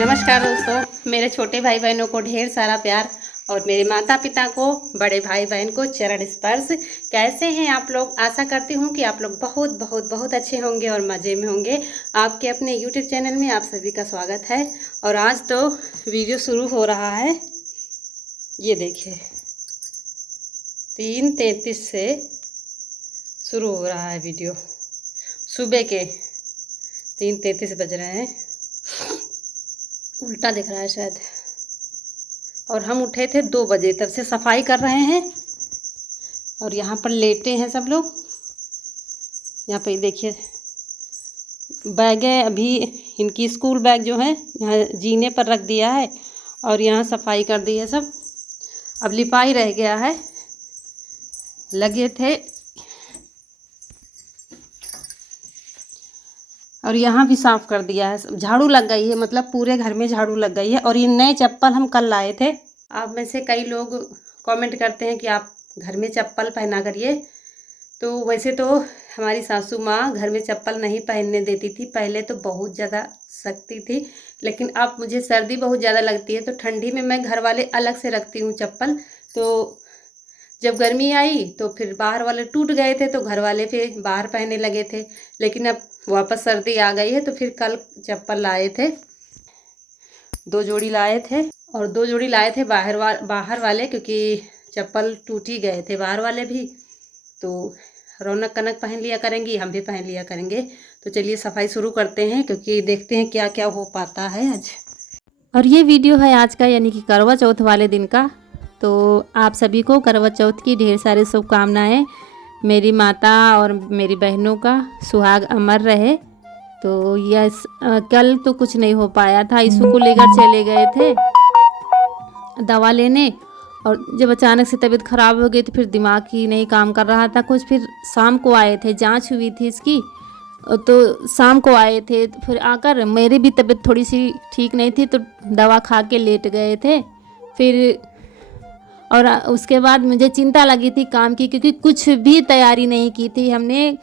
नमस्कार दोस्तों, मेरे छोटे भाई बहनों को ढेर सारा प्यार और मेरे माता पिता को, बड़े भाई बहन को चरण स्पर्श। कैसे हैं आप लोग? आशा करती हूँ कि आप लोग बहुत बहुत बहुत अच्छे होंगे और मज़े में होंगे। आपके अपने YouTube चैनल में आप सभी का स्वागत है। और आज तो वीडियो शुरू हो रहा है, ये देखिए 3:33 से शुरू हो रहा है वीडियो। सुबह के 3:33 बज रहे हैं, उल्टा दिख रहा है शायद। और हम उठे थे 2 बजे, तब से सफाई कर रहे हैं। और यहाँ पर लेटे हैं सब लोग। यहाँ पे देखिए बैग है, अभी इनकी स्कूल बैग जो है यहाँ जीने पर रख दिया है और यहाँ सफाई कर दी है सब। अब लिपाई रह गया है, लगे थे। और यहाँ भी साफ़ कर दिया है, झाड़ू लग गई है, मतलब पूरे घर में झाड़ू लग गई है। और ये नए चप्पल हम कल लाए थे। आप में से कई लोग कमेंट करते हैं कि आप घर में चप्पल पहना करिए। तो वैसे तो हमारी सासू माँ घर में चप्पल नहीं पहनने देती थी, पहले तो बहुत ज़्यादा सख्ती थी। लेकिन अब मुझे सर्दी बहुत ज़्यादा लगती है, तो ठंडी में मैं घर वाले अलग से रखती हूँ चप्पल। तो जब गर्मी आई तो फिर बाहर वाले टूट गए थे, तो घर वाले फिर बाहर पहनने लगे थे। लेकिन अब वापस सर्दी आ गई है, तो फिर कल चप्पल लाए थे, 2 जोड़ी लाए थे। और 2 जोड़ी लाए थे बाहर वाले, क्योंकि चप्पल टूट ही गए थे बाहर वाले भी। तो रौनक कनक पहन लिया करेंगी, हम भी पहन लिया करेंगे। तो चलिए सफाई शुरू करते हैं, क्योंकि देखते हैं क्या क्या हो पाता है आज। और ये वीडियो है आज का, यानी कि करवा चौथ वाले दिन का। तो आप सभी को करवा चौथ की ढेर सारी शुभकामनाएं। मेरी माता और मेरी बहनों का सुहाग अमर रहे। तो यस, कल तो कुछ नहीं हो पाया था, ईशु को लेकर चले गए थे दवा लेने। और जब अचानक से तबीयत ख़राब हो गई तो फिर दिमाग ही नहीं काम कर रहा था कुछ। फिर शाम को आए थे, जांच हुई थी इसकी, तो शाम को आए थे। तो फिर आकर मेरी भी तबीयत थोड़ी सी ठीक नहीं थी, तो दवा खा के लेट गए थे। फिर और उसके बाद मुझे चिंता लगी थी काम की, क्योंकि कुछ भी तैयारी नहीं की थी हमने,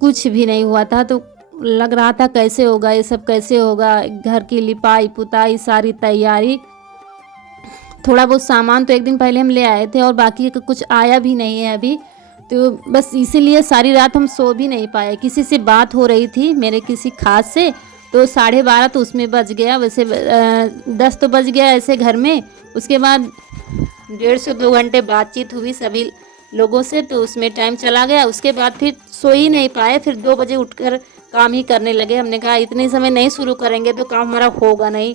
कुछ भी नहीं हुआ था। तो लग रहा था कैसे होगा ये सब, कैसे होगा। घर की लिपाई पुताई सारी तैयारी, थोड़ा बहुत सामान तो एक दिन पहले हम ले आए थे और बाकी कुछ आया भी नहीं है अभी। तो बस इसीलिए सारी रात हम सो भी नहीं पाए। किसी से बात हो रही थी मेरे किसी खास से, तो 12:30 तो उसमें बज गया। वैसे 10 तो बज गया ऐसे घर में। उसके बाद 1.5 से 2 घंटे बातचीत हुई सभी लोगों से, तो उसमें टाइम चला गया। उसके बाद फिर सो ही नहीं पाए, फिर 2 बजे उठकर काम ही करने लगे। हमने कहा इतने समय नहीं शुरू करेंगे तो काम हमारा होगा नहीं।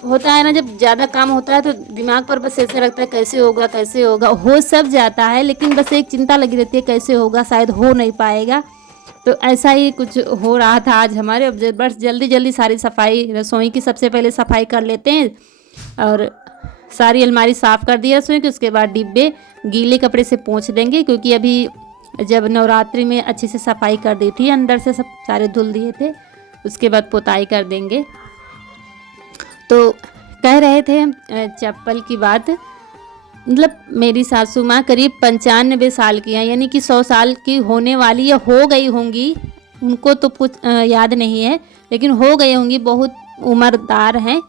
होता है ना, जब ज़्यादा काम होता है तो दिमाग पर बस ऐसे लगता है कैसे होगा कैसे होगा। हो सब जाता है, लेकिन बस एक चिंता लगी रहती है कैसे होगा, शायद हो नहीं पाएगा। तो ऐसा ही कुछ हो रहा था आज हमारे। अब बस जल्दी जल्दी सारी सफाई, रसोई की सबसे पहले सफाई कर लेते हैं। और सारी अलमारी साफ़ कर दिया रसोई की। उसके बाद डिब्बे गीले कपड़े से पोंछ देंगे, क्योंकि अभी जब नवरात्रि में अच्छे से सफाई कर दी थी, अंदर से सब सारे धुल दिए थे। उसके बाद पुताई कर देंगे। तो कह रहे थे हम चप्पल की बात, मतलब मेरी सासू माँ करीब 95 साल की हैं, यानी कि 100 साल की होने वाली या हो गई होंगी। उनको तो कुछ याद नहीं है, लेकिन हो गई होंगी, बहुत उम्रदार हैं।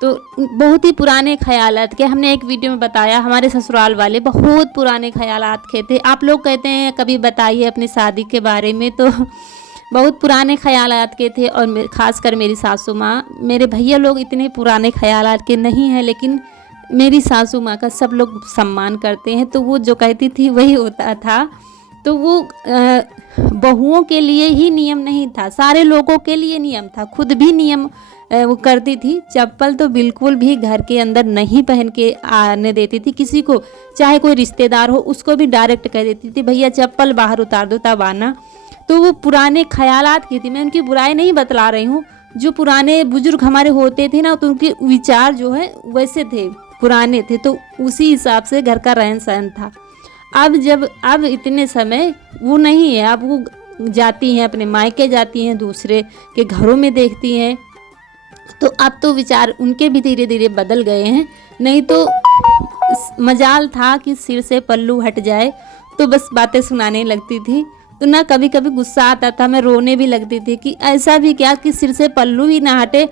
तो बहुत ही पुराने ख्यालात के, हमने एक वीडियो में बताया, हमारे ससुराल वाले बहुत पुराने ख्यालात के थे। आप लोग कहते हैं कभी बताइए अपनी शादी के बारे में, तो बहुत पुराने ख्यालात के थे। और ख़ासकर मेरी सासू माँ, मेरे भैया लोग इतने पुराने ख्यालात के नहीं हैं, लेकिन मेरी सासू माँ का सब लोग सम्मान करते हैं। तो वो जो कहती थी वही होता था। तो वो बहुओं के लिए ही नियम नहीं था, सारे लोगों के लिए नियम था। खुद भी नियम वो करती थी। चप्पल तो बिल्कुल भी घर के अंदर नहीं पहन के आने देती थी किसी को, चाहे कोई रिश्तेदार हो, उसको भी डायरेक्ट कह देती थी भैया चप्पल बाहर उतार दो तब आना। तो वो पुराने ख्यालात की थी, मैं उनकी बुराई नहीं बतला रही हूँ। जो पुराने बुजुर्ग हमारे होते थे ना, तो उनके विचार जो है वैसे थे, पुराने थे। तो उसी हिसाब से घर का रहन सहन था। अब इतने समय वो नहीं है। अब वो जाती हैं अपने मायके, जाती हैं दूसरे के घरों में देखती हैं। तो अब तो विचार उनके भी धीरे धीरे बदल गए हैं। नहीं तो मजाल था कि सिर से पल्लू हट जाए, तो बस बातें सुनाने लगती थी। तो ना कभी कभी गुस्सा आता था, मैं रोने भी लगती थी कि ऐसा भी क्या कि सिर से पल्लू ही ना हटे।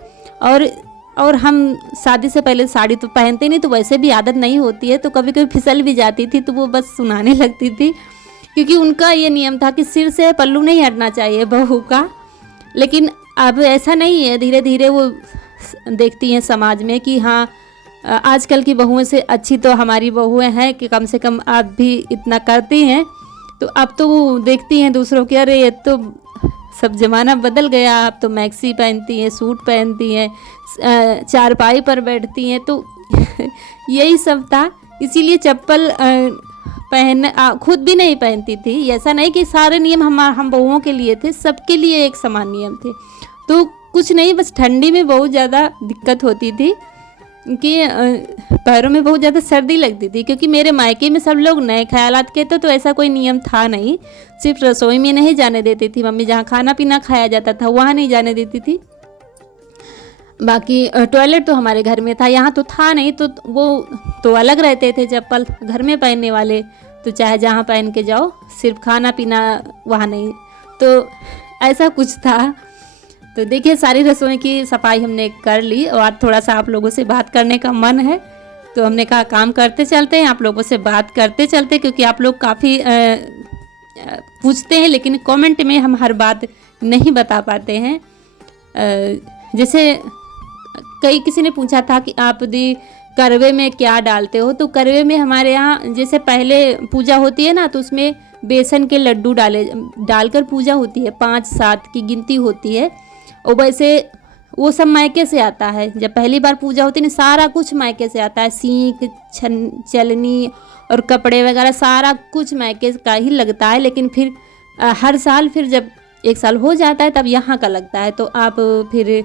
और हम शादी से पहले साड़ी तो पहनते नहीं, तो वैसे भी आदत नहीं होती है, तो कभी कभी फिसल भी जाती थी, तो वो बस सुनाने लगती थी, क्योंकि उनका ये नियम था कि सिर से पल्लू नहीं हटना चाहिए बहू का। लेकिन अब ऐसा नहीं है, धीरे धीरे वो देखती हैं समाज में कि हाँ आजकल की बहुओं से अच्छी तो हमारी बहुएं हैं कि कम से कम आप भी इतना करती हैं। तो अब तो वो देखती हैं दूसरों के, अरे ये तो सब ज़माना बदल गया, अब तो मैक्सी पहनती हैं, सूट पहनती हैं, चारपाई पर बैठती हैं। तो यही सब था, इसीलिए चप्पल खुद भी नहीं पहनती थी। ऐसा नहीं कि सारे नियम हम बहुओं के लिए थे, सबके लिए एक समान नियम थे। तो कुछ नहीं, बस ठंडी में बहुत ज़्यादा दिक्कत होती थी कि पैरों में बहुत ज़्यादा सर्दी लगती थी, क्योंकि मेरे मायके में सब लोग नए ख्यालात के थे, तो ऐसा कोई नियम था नहीं। सिर्फ रसोई में नहीं जाने देती थी मम्मी, जहाँ खाना पीना खाया जाता था वहाँ नहीं जाने देती थी। बाकी टॉयलेट तो हमारे घर में था, यहाँ तो था नहीं, तो वो तो अलग रहते थे चप्पल घर में पहनने वाले, तो चाहे जहाँ पहन के जाओ, सिर्फ खाना पीना वहाँ नहीं। तो ऐसा कुछ था। तो देखिए सारी रसोई की सफाई हमने कर ली, और थोड़ा सा आप लोगों से बात करने का मन है, तो हमने कहा काम करते चलते हैं, आप लोगों से बात करते चलते, क्योंकि आप लोग काफ़ी पूछते हैं, लेकिन कमेंट में हम हर बात नहीं बता पाते हैं। जैसे किसी ने पूछा था कि आप दी करवे में क्या डालते हो, तो करवे में हमारे यहाँ जैसे पहले पूजा होती है ना, तो उसमें बेसन के लड्डू डालकर पूजा होती है, 5-7 की गिनती होती है। और वैसे वो सब मायके से आता है, जब पहली बार पूजा होती है ना, सारा कुछ मायके से आता है, सीख चलनी और कपड़े वगैरह सारा कुछ मायके का ही लगता है। लेकिन फिर हर साल फिर जब 1 साल हो जाता है तब यहाँ का लगता है। तो आप फिर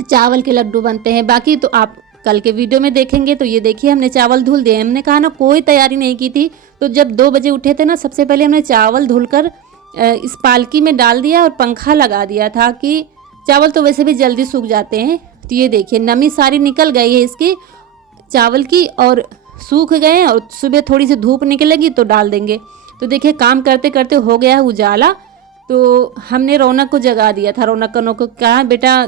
चावल के लड्डू बनते हैं। बाकी तो आप कल के वीडियो में देखेंगे। तो ये देखिए हमने चावल धुल दिए, हमने कहा ना कोई तैयारी नहीं की थी। तो जब 2 बजे उठे थे ना, सबसे पहले हमने चावल धुलकर इस पालकी में डाल दिया और पंखा लगा दिया था कि चावल तो वैसे भी जल्दी सूख जाते हैं। तो ये देखिए नमी सारी निकल गई है इसकी चावल की, और सूख गए, और सुबह थोड़ी सी धूप निकलेगी तो डाल देंगे। तो देखिए काम करते करते हो गया है उजाला। तो हमने रौनक को जगा दिया था, रौनक को कहा बेटा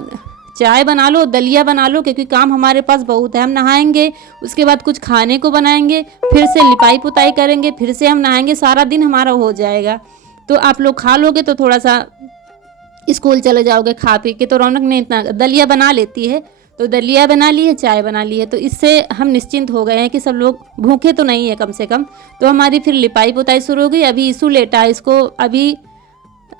चाय बना लो, दलिया बना लो, क्योंकि काम हमारे पास बहुत है। हम नहाएंगे, उसके बाद कुछ खाने को बनाएंगे, फिर से लिपाई पुताई करेंगे, फिर से हम नहाएंगे, सारा दिन हमारा हो जाएगा। तो आप लोग खा लोगे तो थोड़ा सा स्कूल चले जाओगे खा पी के। तो रौनक ने इतना दलिया बना लेती है, तो दलिया बना ली है, चाय बना ली है। तो इससे हम निश्चिंत हो गए हैं कि सब लोग भूखे तो नहीं है कम से कम। तो हमारी फिर लिपाई पुताई शुरू हो गई। अभी ईशू लेटा है, इसको अभी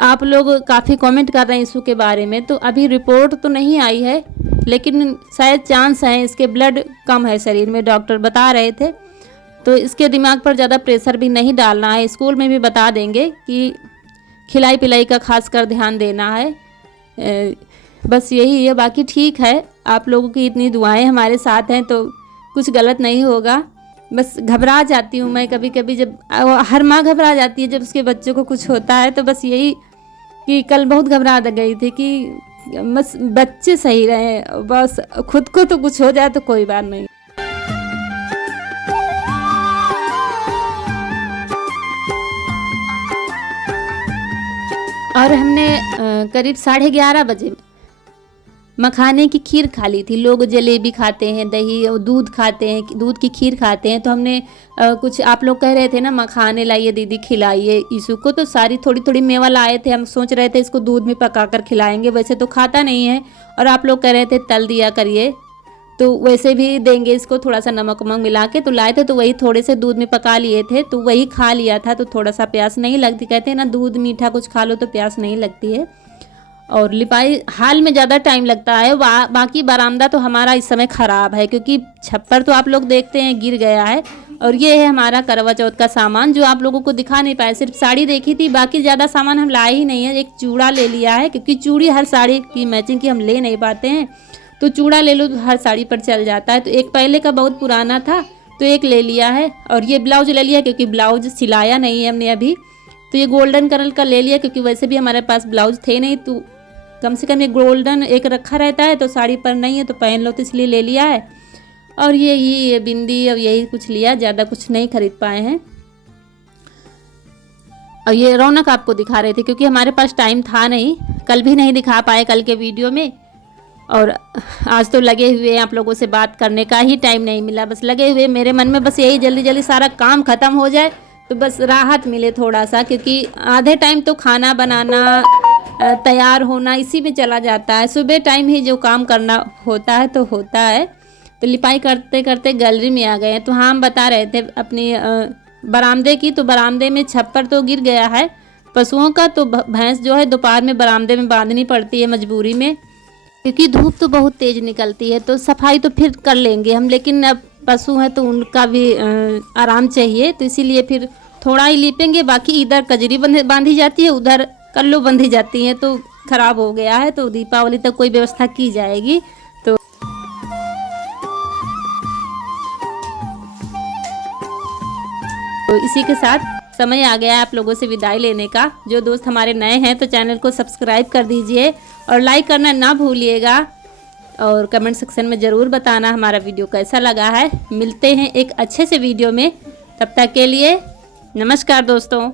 आप लोग काफ़ी कमेंट कर रहे हैं ईशू के बारे में। तो अभी रिपोर्ट तो नहीं आई है, लेकिन शायद चांस है, इसके ब्लड कम है शरीर में, डॉक्टर बता रहे थे। तो इसके दिमाग पर ज़्यादा प्रेशर भी नहीं डालना है। स्कूल में भी बता देंगे कि खिलाई पिलाई का खास कर ध्यान देना है। बस यही है, बाकी ठीक है। आप लोगों की इतनी दुआएं हमारे साथ हैं तो कुछ गलत नहीं होगा। बस घबरा जाती हूँ मैं कभी कभी, जब हर माँ घबरा जाती है जब उसके बच्चों को कुछ होता है। तो बस यही कि कल बहुत घबरा गई थी कि बस बच्चे सही रहे, बस खुद को तो कुछ हो जाए तो कोई बात नहीं। और हमने करीब 11:30 बजे मखाने की खीर खा ली थी। लोग जलेबी खाते हैं, दही और दूध खाते हैं, दूध की खीर खाते हैं। तो हमने कुछ, आप लोग कह रहे थे ना मखाने लाइए दीदी खिलाइए ईशू को, तो सारी थोड़ी थोड़ी मेवा लाए थे। हम सोच रहे थे इसको दूध में पकाकर खिलाएंगे, वैसे तो खाता नहीं है। और आप लोग कह रहे थे तल दिया करिए, तो वैसे भी देंगे इसको थोड़ा सा नमक वमक मिला के। तो लाए थे, तो वही थोड़े से दूध में पका लिए थे, तो वही खा लिया था। तो थोड़ा सा प्यास नहीं लगती, कहते हैं ना दूध मीठा कुछ खा लो तो प्यास नहीं लगती है। और लिपाई हाल में ज़्यादा टाइम लगता है। बाकी बरामदा तो हमारा इस समय ख़राब है, क्योंकि छप्पर तो आप लोग देखते हैं गिर गया है। और ये है हमारा करवा चौथ का सामान, जो आप लोगों को दिखा नहीं पाए, सिर्फ साड़ी देखी थी, बाकी ज़्यादा सामान हम लाए ही नहीं है। एक चूड़ा ले लिया है, क्योंकि चूड़ी हर साड़ी की मैचिंग की हम ले नहीं पाते हैं, तो चूड़ा ले लो तो हर साड़ी पर चल जाता है। तो एक पहले का बहुत पुराना था, तो एक ले लिया है। और ये ब्लाउज ले लिया, क्योंकि ब्लाउज सिलाया नहीं है हमने अभी। तो ये गोल्डन कलर का ले लिया, क्योंकि वैसे भी हमारे पास ब्लाउज थे नहीं, तो कम से कम ये गोल्डन एक रखा रहता है, तो साड़ी पर नहीं है तो पहन लो, तो इसलिए ले लिया है। और ये बिंदी और यही कुछ लिया, ज़्यादा कुछ नहीं खरीद पाए हैं। और ये रौनक आपको दिखा रहे थे क्योंकि हमारे पास टाइम था नहीं, कल भी नहीं दिखा पाए कल के वीडियो में। और आज तो लगे हुए आप लोगों से बात करने का ही टाइम नहीं मिला, बस लगे हुए। मेरे मन में बस यही जल्दी जल्दी सारा काम ख़त्म हो जाए तो बस राहत मिले थोड़ा सा, क्योंकि आधे टाइम तो खाना बनाना तैयार होना इसी में चला जाता है। सुबह टाइम ही जो काम करना होता है तो होता है। तो लिपाई करते करते गैलरी में आ गए हैं। तो हाँ, हम बता रहे थे अपनी बरामदे की, तो बरामदे में छप्पर तो गिर गया है पशुओं का, तो भैंस जो है दोपहर में बरामदे में बांधनी पड़ती है मजबूरी में, क्योंकि धूप तो बहुत तेज़ निकलती है। तो सफाई तो फिर कर लेंगे हम, लेकिन अब पशु हैं तो उनका भी आराम चाहिए, तो इसीलिए फिर थोड़ा ही लीपेंगे। बाकी इधर कजरी बांधी जाती है, उधर कल्लो बंधी जाती हैं, तो ख़राब हो गया है, तो दीपावली तक कोई व्यवस्था की जाएगी। तो इसी के साथ समय आ गया है आप लोगों से विदाई लेने का। जो दोस्त हमारे नए हैं तो चैनल को सब्सक्राइब कर दीजिए और लाइक करना ना भूलिएगा, और कमेंट सेक्शन में ज़रूर बताना हमारा वीडियो कैसा लगा है। मिलते हैं एक अच्छे से वीडियो में, तब तक के लिए नमस्कार दोस्तों।